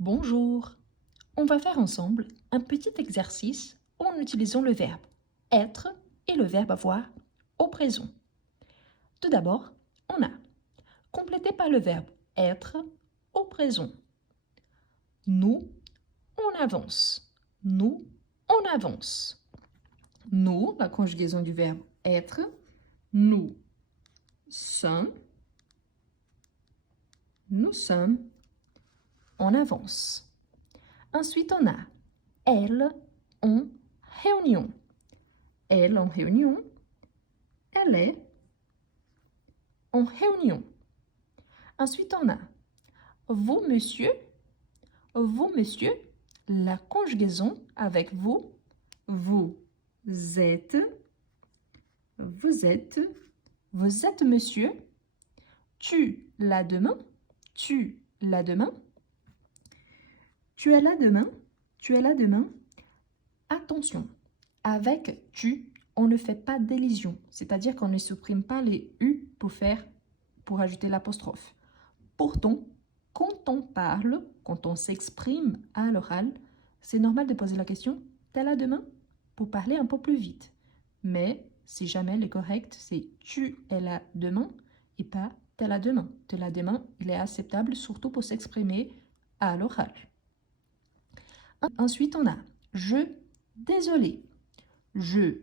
Bonjour. On va faire ensemble un petit exercice en utilisant le verbe être et le verbe avoir au présent. Tout d'abord, on a complété par le verbe être au présent. Nous, on avance. Nous, on avance. Nous, la conjugaison du verbe être. Nous sommes. Nous sommes. On avance. Ensuite, on a elles en réunion. Elle en réunion. Elle est en réunion. Ensuite, on a vous, monsieur. Vous, monsieur. La conjugaison avec vous. Vous êtes. Vous êtes. Vous êtes monsieur. Tu l'as demain. Tu l'as demain. Tu es là demain. Tu es là demain. Attention, avec tu, on ne fait pas d'élision, c'est-à-dire qu'on ne supprime pas les U pour ajouter l'apostrophe. Pourtant, quand on parle, quand on s'exprime à l'oral, c'est normal de poser la question « t'es là demain ?» pour parler un peu plus vite. Mais si jamais le correct, c'est « tu es là demain » et pas « t'es là demain ». « T'es là demain », il est acceptable surtout pour s'exprimer à l'oral. Ensuite, on a « je », désolé. Je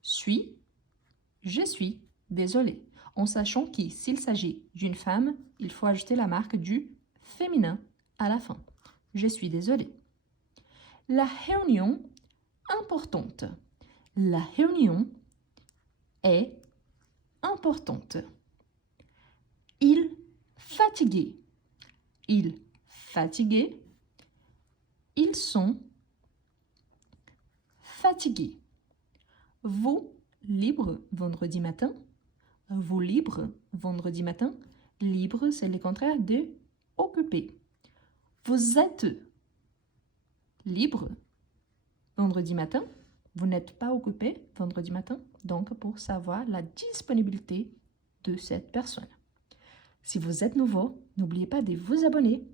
suis désolé. En sachant que s'il s'agit d'une femme, il faut ajouter la marque du féminin à la fin. Je suis désolé. La réunion importante. La réunion est importante. Il fatigué. Il fatigué. Ils sont fatigués. Vous libre vendredi matin. Vous libre vendredi matin. Libre, c'est le contraire de occupé. Vous êtes libre vendredi matin. Vous n'êtes pas occupé vendredi matin. Donc, pour savoir la disponibilité de cette personne. Si vous êtes nouveau, n'oubliez pas de vous abonner,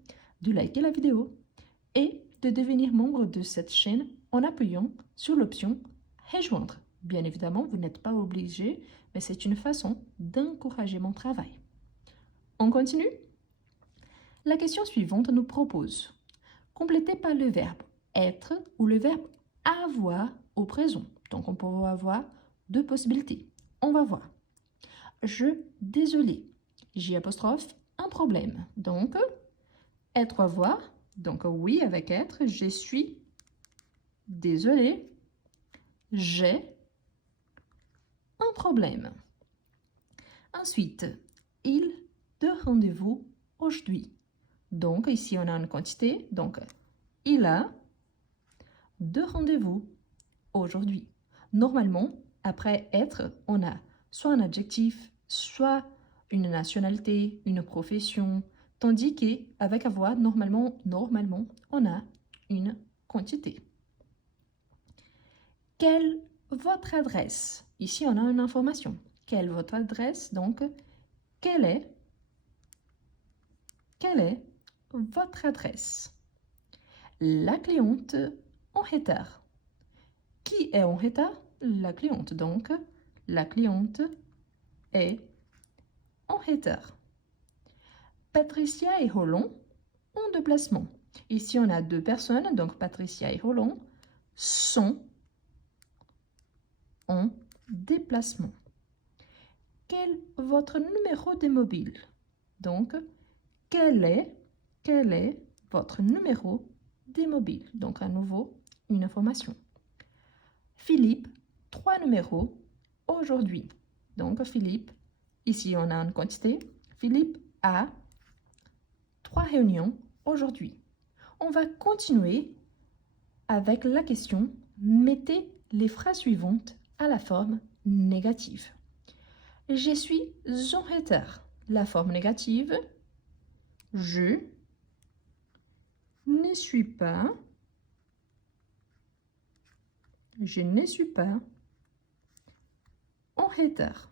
de liker la vidéo et de devenir membre de cette chaîne en appuyant sur l'option « Rejoindre ». Bien évidemment, vous n'êtes pas obligé, mais c'est une façon d'encourager mon travail. On continue? La question suivante nous propose « Compléter par le verbe « être » ou le verbe « avoir » au présent. Donc, on peut avoir deux possibilités. On va voir. Je, désolé. J apostrophe, un problème. Donc, être ou avoir. Donc, oui, avec être. Je suis désolé. J'ai un problème. Ensuite, il de rendez-vous aujourd'hui. Donc, ici, on a une quantité. Donc, il a de rendez-vous aujourd'hui. Normalement, après être, on a soit un adjectif, soit une nationalité, une profession, tandis qu'avec avoir, normalement, on a une quantité. Quelle votre adresse? Ici, on a une information. Quelle votre adresse? Donc, quelle est votre adresse? La cliente en retard. Qui est en retard? La cliente. Donc, la cliente est en retard. Patricia et Roland en déplacement. Ici, on a deux personnes, donc Patricia et Roland sont en déplacement. Quel est votre numéro de mobile? Donc, quel est votre numéro de mobile? Donc, à nouveau, une information. Philippe, 3 numéros aujourd'hui. Donc, Philippe, ici, on a une quantité. Philippe a 3 réunions aujourd'hui. On va continuer avec la question. Mettez les phrases suivantes à la forme négative. Je suis en retard. La forme négative. Je ne suis pas. Je ne suis pas en retard.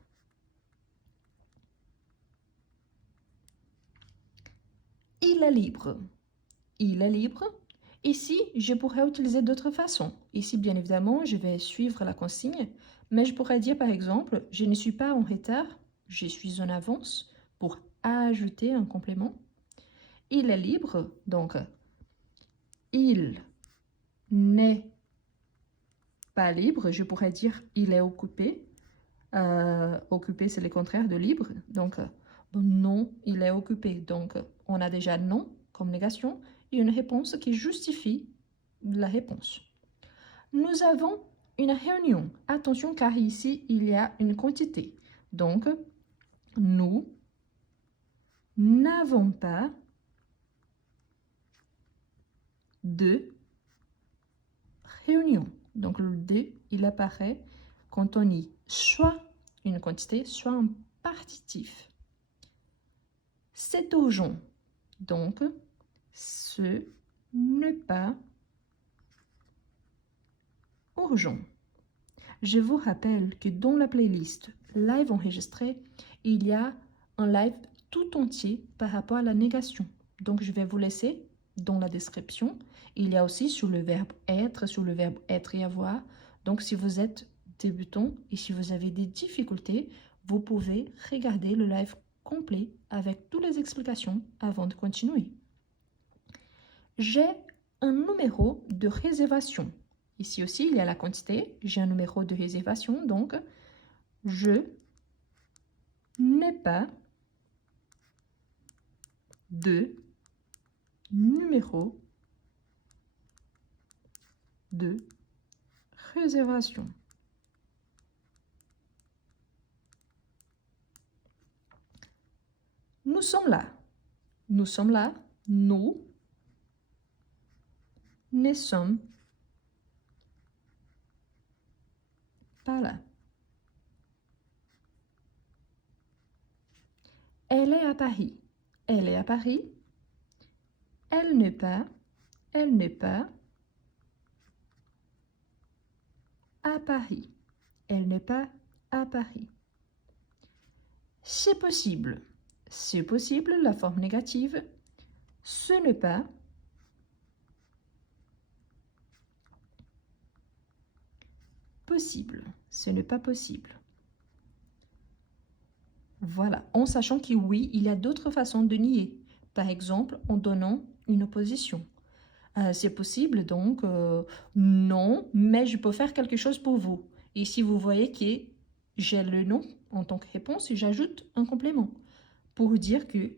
Il est libre. il est libre. Ici, je pourrais utiliser d'autres façons. Ici, bien évidemment, je vais suivre la consigne, mais je pourrais dire par exemple, je ne suis pas en retard, je suis en avance pour ajouter un complément. Il est libre, donc il n'est pas libre, je pourrais dire il est occupé. Occupé, c'est le contraire de libre, donc non, il est occupé. Donc on a déjà non comme négation et une réponse qui justifie la réponse. Nous avons une réunion. Attention car ici, il y a une quantité. Donc, nous n'avons pas de réunion. Donc, le D, il apparaît quand on dit soit une quantité, soit un partitif. C'est urgent. Donc, ce n'est pas urgent. Je vous rappelle que dans la playlist live enregistré, il y a un live tout entier par rapport à la négation. Donc, je vais vous laisser dans la description. Il y a aussi sur le verbe être et avoir. Donc, si vous êtes débutant et si vous avez des difficultés, vous pouvez regarder le live complet avec toutes les explications avant de continuer. J'ai un numéro de réservation. Ici aussi, il y a la quantité. J'ai un numéro de réservation, donc je n'ai pas de numéro de réservation. Nous sommes là. Nous sommes là. Nous ne sommes pas là. Elle est à Paris. Elle est à Paris. Elle n'est pas à Paris. Elle n'est pas à Paris. C'est possible. C'est possible, la forme négative. Ce n'est pas possible. Ce n'est pas possible. Voilà, en sachant que oui, il y a d'autres façons de nier. Par exemple, en donnant une opposition. C'est possible, donc, non, mais je peux faire quelque chose pour vous. Ici, vous voyez que j'ai le non en tant que réponse et j'ajoute un complément pour dire que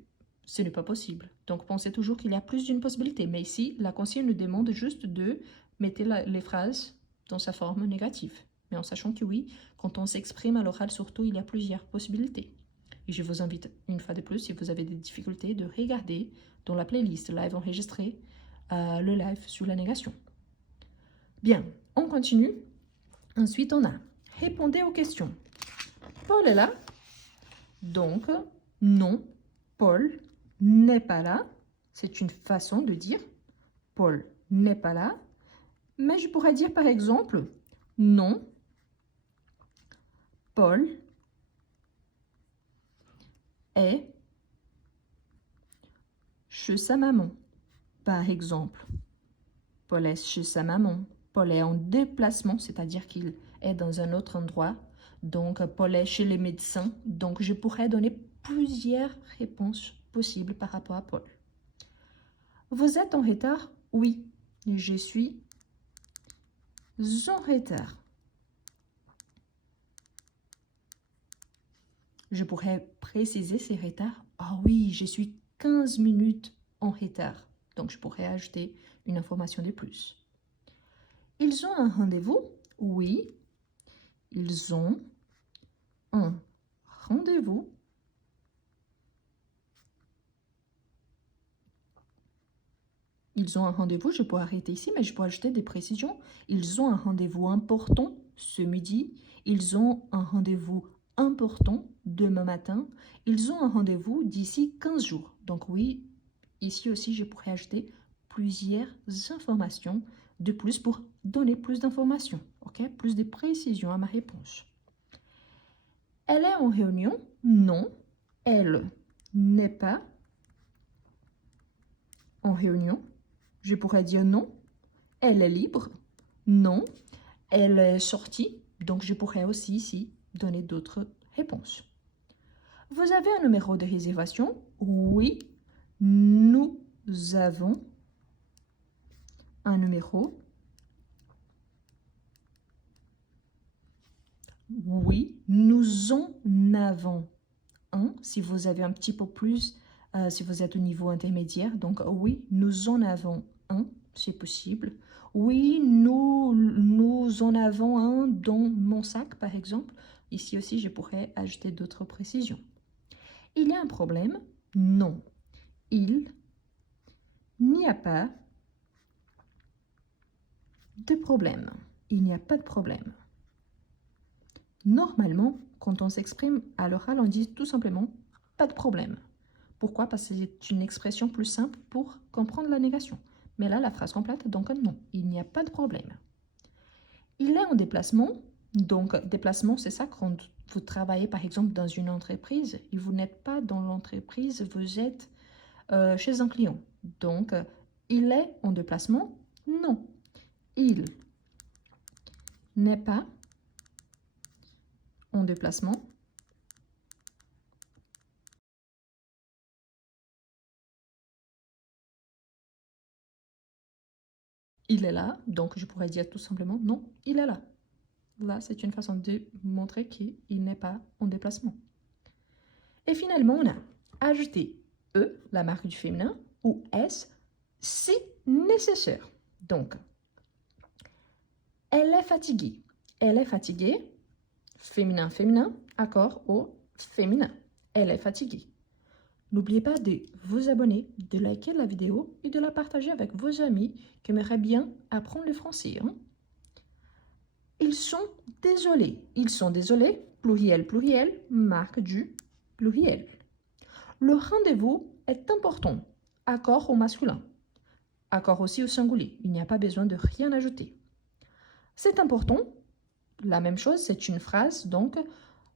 ce n'est pas possible. Donc, pensez toujours qu'il y a plus d'une possibilité. Mais ici, la consigne nous demande juste de mettre les phrases dans sa forme négative. Mais en sachant que oui, quand on s'exprime à l'oral, surtout, il y a plusieurs possibilités. Et je vous invite, une fois de plus, si vous avez des difficultés, de regarder dans la playlist live enregistrée, le live sur la négation. Bien, on continue. Ensuite, on a « Répondez aux questions ». Paul est là. Donc, non, Paul n'est pas là. C'est une façon de dire « Paul n'est pas là ». Mais je pourrais dire par exemple « Non, Paul est chez sa maman ». Par exemple, Paul est chez sa maman. Paul est en déplacement, c'est-à-dire qu'il est dans un autre endroit. Donc, Paul est chez les médecins. Donc, je pourrais donner plusieurs réponses possibles par rapport à Paul. Vous êtes en retard? Oui, je suis en retard. Je pourrais préciser ces retards. Ah oui, je suis 15 minutes en retard. Donc, je pourrais ajouter une information de plus. Ils ont un rendez-vous? Oui, ils ont un rendez-vous. Ils ont un rendez-vous, je peux arrêter ici, mais je peux ajouter des précisions. Ils ont un rendez-vous important ce midi. Ils ont un rendez-vous important demain matin. Ils ont un rendez-vous d'ici 15 jours. Donc oui, ici aussi, je pourrais ajouter plusieurs informations de plus pour donner plus d'informations, ok? Plus de précisions à ma réponse. Elle est en réunion? Non, elle n'est pas en réunion. je pourrais dire non, elle est libre. Non, elle est sortie. Donc, je pourrais aussi ici donner d'autres réponses. Vous avez un numéro de réservation? Oui, nous avons un numéro. Oui, nous en avons un. Si vous avez un petit peu plus, si vous êtes au niveau intermédiaire. Donc, oui, nous en avons un, c'est possible. Oui, nous en avons un dans mon sac, par exemple. Ici aussi, je pourrais ajouter d'autres précisions. Il y a un problème? Non. Il n'y a pas de problème. Il n'y a pas de problème. Normalement, quand on s'exprime à l'oral, on dit tout simplement « pas de problème ». Pourquoi? Parce que c'est une expression plus simple pour comprendre la négation. Mais là, la phrase complète, donc non, il n'y a pas de problème. Il est en déplacement. Donc, déplacement, c'est ça quand vous travaillez, par exemple, dans une entreprise et vous n'êtes pas dans l'entreprise, vous êtes chez un client. Donc, il est en déplacement? Non. Il n'est pas en déplacement. Il est là, donc je pourrais dire tout simplement non, il est là. Là, c'est une façon de montrer qu'il n'est pas en déplacement. Et finalement, on a ajouté E, la marque du féminin, ou S, si nécessaire. Donc, elle est fatiguée. Elle est fatiguée, féminin, féminin, accord au féminin. Elle est fatiguée. N'oubliez pas de vous abonner, de liker la vidéo et de la partager avec vos amis qui aimeraient bien apprendre le français. Ils sont désolés. Ils sont désolés, pluriel, pluriel, marque du pluriel. Le rendez-vous est important. Accord au masculin. Accord aussi au singulier. Il n'y a pas besoin de rien ajouter. C'est important. La même chose, c'est une phrase, donc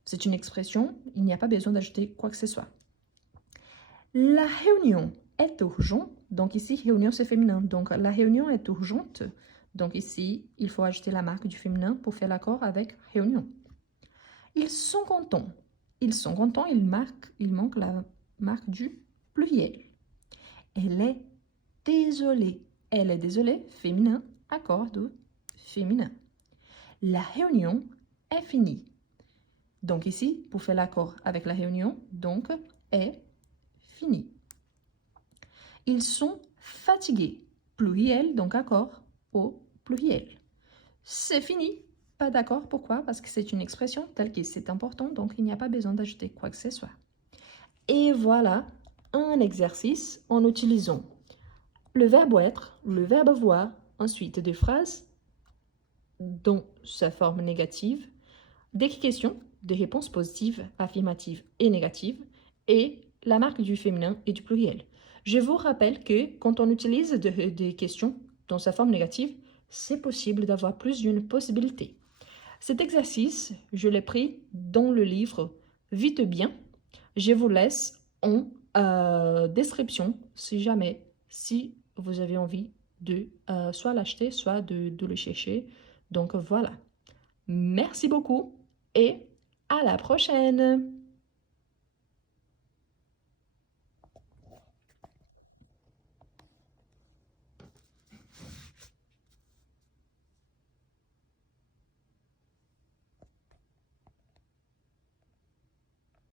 c'est une expression. Il n'y a pas besoin d'ajouter quoi que ce soit. La réunion est urgente. Donc ici, réunion, c'est féminin. Donc la réunion est urgente. Donc ici, il faut ajouter la marque du féminin pour faire l'accord avec réunion. Ils sont contents. Ils sont contents, il manque la marque du pluriel. Elle est désolée. Elle est désolée, féminin, accord de féminin. La réunion est finie. Donc ici, pour faire l'accord avec la réunion, donc est fini. Ils sont fatigués. Pluriel, donc accord au pluriel. C'est fini. Pas d'accord. Pourquoi? Parce que c'est une expression telle que c'est important, donc il n'y a pas besoin d'ajouter quoi que ce soit. Et voilà un exercice en utilisant le verbe être, le verbe avoir, ensuite des phrases dont sa forme négative, des questions, des réponses positives, affirmatives et négatives, et la marque du féminin et du pluriel. Je vous rappelle que quand on utilise des questions dans sa forme négative, c'est possible d'avoir plus d'une possibilité. Cet exercice, je l'ai pris dans le livre Vite bien. Je vous laisse en description si vous avez envie de soit l'acheter, soit de le chercher. Donc voilà. Merci beaucoup et à la prochaine!